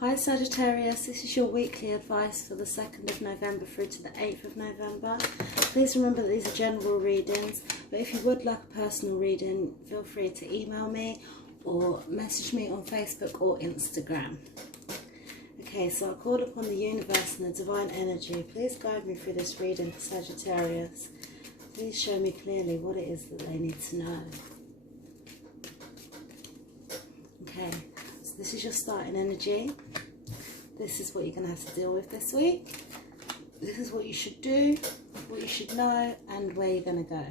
Hi Sagittarius, this is your weekly advice for the 2nd of November through to the 8th of November. Please remember that these are general readings, but if you would like a personal reading, feel free to email me or message me on Facebook or Instagram. Okay, so I called upon the universe and the divine energy. Please guide me through this reading for Sagittarius. Please show me clearly what it is that they need to know. Okay. This is your starting energy. This is what you're going to have to deal with this week. This is what you should do, what you should know, and where you're going to go.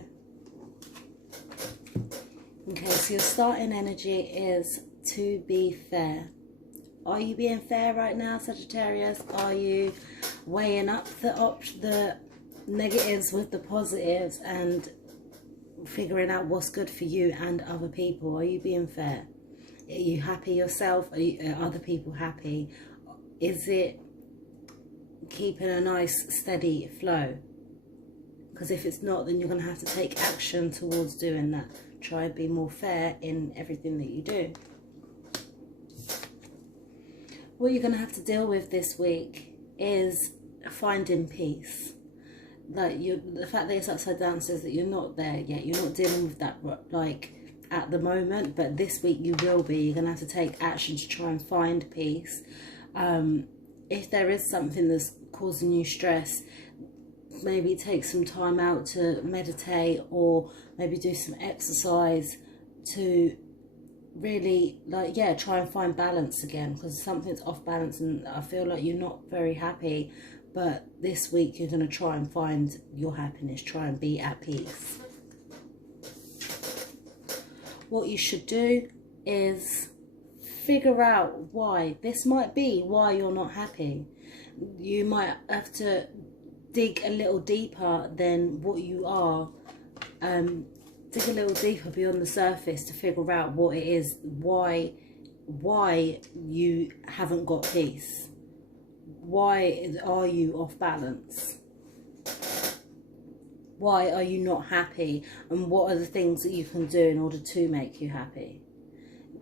Okay, so your starting energy is to be fair. Are you being fair right now, Sagittarius? Are you weighing up the negatives with the positives and figuring out what's good for you and other people? Are you being fair? Are you happy yourself? Are other people happy? Is it keeping a nice steady flow? Because if it's not, then you're going to have to take action towards doing that. Try and be more fair in everything that you do. What you're going to have to deal with this week is finding peace. Like the fact that it's upside down says that you're not there yet. You're not dealing with that like at the moment, but this week you will be. You're going to have to take action to try and find peace. If there is something that's causing you stress, maybe take some time out to meditate or maybe do some exercise to really try and find balance again, because something's off balance and I feel like you're not very happy. But this week you're going to try and find your happiness, try and be at peace. What you should do is figure out why. This might be why you're not happy. You might have to dig a little deeper than what you are. Dig a little deeper beyond the surface to figure out what it is, why you haven't got peace. Why are you off balance? Why are you not happy? And what are the things that you can do in order to make you happy?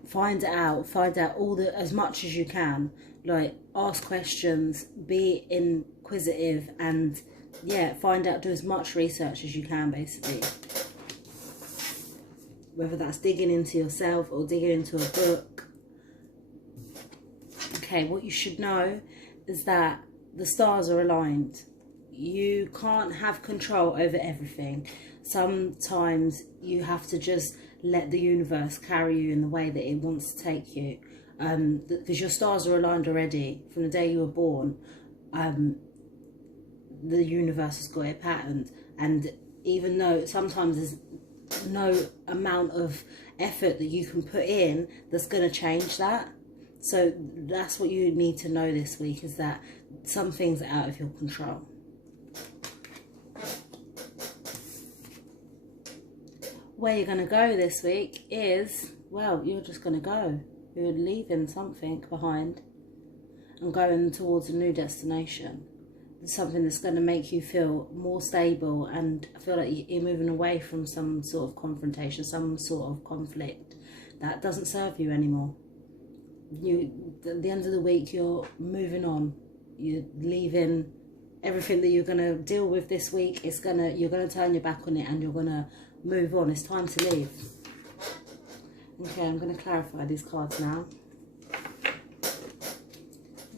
Find out as much as you can. Like, ask questions, be inquisitive, and find out, do as much research as you can, basically. Whether that's digging into yourself or digging into a book. Okay, what you should know is that the stars are aligned. You can't have control over everything. Sometimes you have to just let the universe carry you in the way that it wants to take you. Because your stars are aligned already. From the day you were born, the universe has got it patterned. And even though sometimes there's no amount of effort that you can put in that's going to change that. So that's what you need to know this week, is that some things are out of your control. Where you're going to go this week is, well, you're just going to go. You're leaving something behind and going towards a new destination. It's something that's going to make you feel more stable, and I feel like you're moving away from some sort of confrontation, some sort of conflict that doesn't serve you anymore. At the end of the week, you're moving on. You're leaving everything that you're going to deal with this week. You're going to turn your back on it and you're going to move on. It's time to leave. Okay, I'm going to clarify these cards now.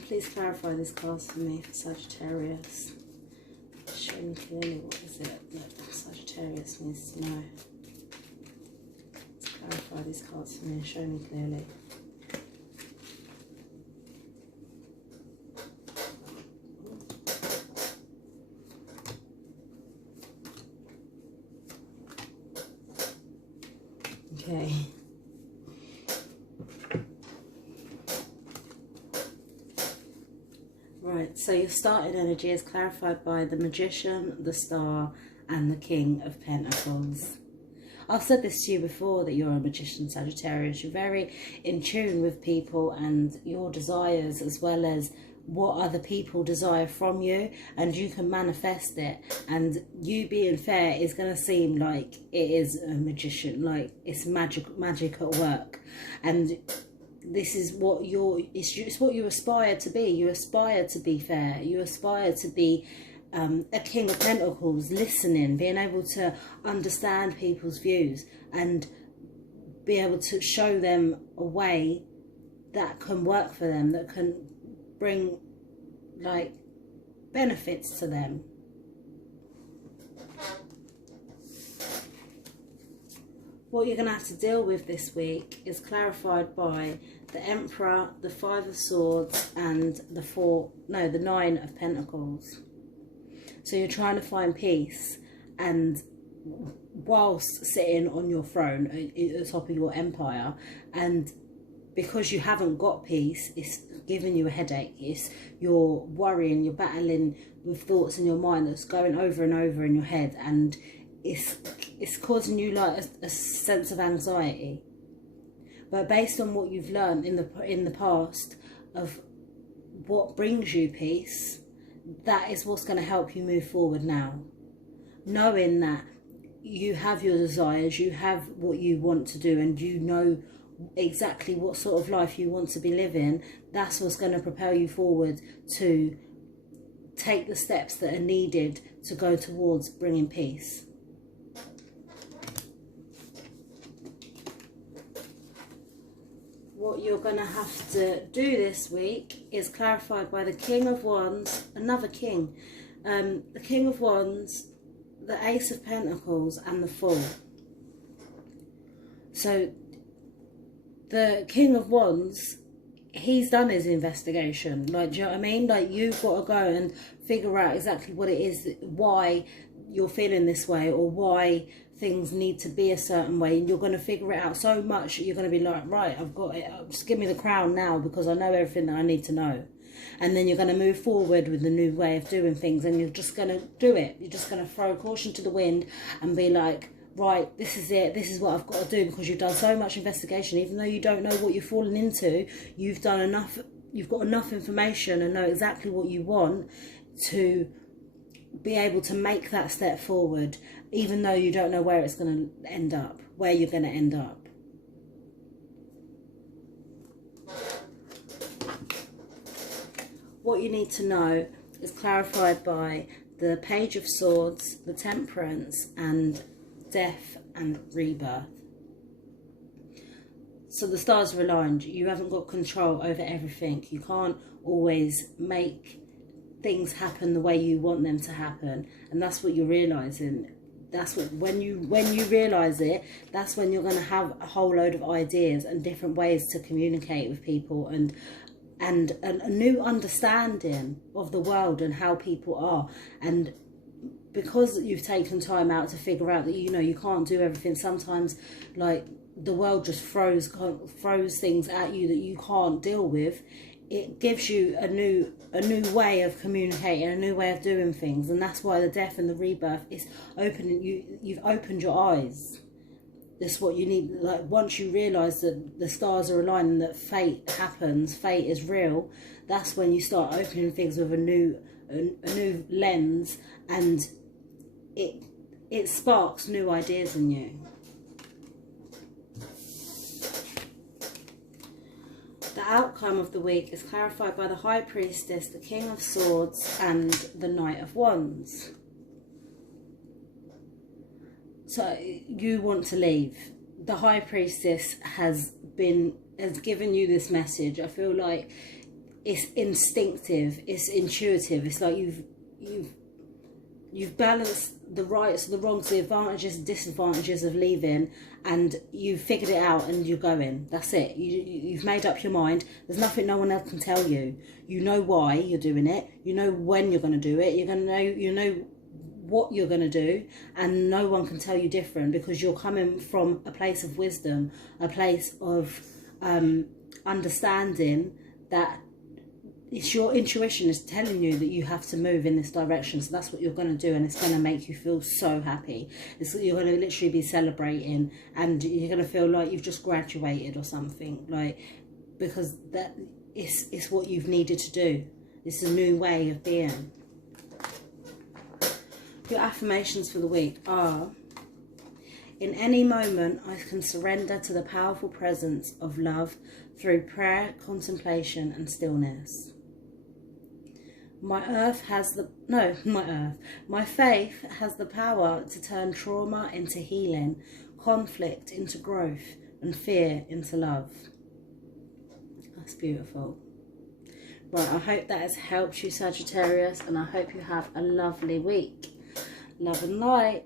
Please clarify these cards for me, for Sagittarius. Show me clearly what is it that Sagittarius needs to know. Let's clarify these cards for me and show me clearly. Okay. Right, so your starting energy is clarified by the Magician, the Star, and the King of Pentacles. I've said this to you before, that you're a magician, Sagittarius. You're very in tune with people and your desires, as well as what other people desire from you, and you can manifest it. And you being fair is going to seem like it is a magician, like it's magic at work. And this is what it's what you aspire to be. You aspire to be fair. You aspire to be a King of Pentacles, listening, being able to understand people's views and be able to show them a way that can work for them, that can bring like benefits to them. What you're going to have to deal with this week is clarified by the Emperor, the Five of Swords, and the Nine of Pentacles. So you're trying to find peace, and whilst sitting on your throne at the top of your empire, and because you haven't got peace, it's giving you a headache. You're worrying, you're battling with thoughts in your mind that's going over and over in your head, and it's causing you like a sense of anxiety. But based on what you've learned in the past of what brings you peace, that is what's going to help you move forward now. Knowing that you have your desires, you have what you want to do, and you know exactly what sort of life you want to be living, that's what's going to propel you forward to take the steps that are needed to go towards bringing peace. What you're going to have to do this week is clarified by the King of Wands, another king, the King of Wands, the Ace of Pentacles, and the Fool. So the King of Wands, he's done his investigation. Like, do you know what I mean? Like, you've got to go and figure out exactly what it is, why you're feeling this way, or why things need to be a certain way, and you're going to figure it out so much you're going to be like, right, I've got it, just give me the crown now because I know everything that I need to know. And then you're going to move forward with the new way of doing things, and you're just going to do it. You're just going to throw caution to the wind and be like, right, this is it, this is what I've got to do, because you've done so much investigation. Even though you don't know what you're falling into, you've done enough, you've got enough information and know exactly what you want to be able to make that step forward, even though you don't know where it's going to end up, where you're going to end up. What you need to know is clarified by the Page of Swords, the Temperance, and Death and Rebirth. So the stars are aligned. You haven't got control over everything. You can't always make things happen the way you want them to happen, and that's what you're realizing. That's what, when you realize it, that's when you're going to have a whole load of ideas and different ways to communicate with people, and a new understanding of the world and how people are. And because you've taken time out to figure out that, you know, you can't do everything, sometimes like the world just throws things at you that you can't deal with. It gives you a new way of communicating, a new way of doing things, and that's why the Death and the Rebirth is opening you. You've opened your eyes. That's what you need. Like, once you realise that the stars are aligning, that fate happens, fate is real, that's when you start opening things with a new lens, and it sparks new ideas in you. The outcome of the week is clarified by the High Priestess, the King of Swords, and the Knight of Wands. So you want to leave. The High Priestess has given you this message. I feel like it's instinctive, it's intuitive. It's like you've balanced the rights, the wrongs, the advantages and disadvantages of leaving, and you've figured it out and you're going. That's it. You've made up your mind. There's nothing no one else can tell you. You know why you're doing it. You know when you're going to do it. You know what you're going to do, and no one can tell you different, because you're coming from a place of wisdom, a place of understanding that it's your intuition is telling you that you have to move in this direction. So that's what you're going to do, and it's going to make you feel so happy. You're going to literally be celebrating, and you're going to feel like you've just graduated or something, like, because that is what you've needed to do. It's a new way of being. Your affirmations for the week are: In any moment, I can surrender to the powerful presence of love through prayer, contemplation, and stillness. My faith has the power to turn trauma into healing, conflict into growth, and fear into love. That's beautiful. Right, I hope that has helped you, Sagittarius, and I hope you have a lovely week. Love and light.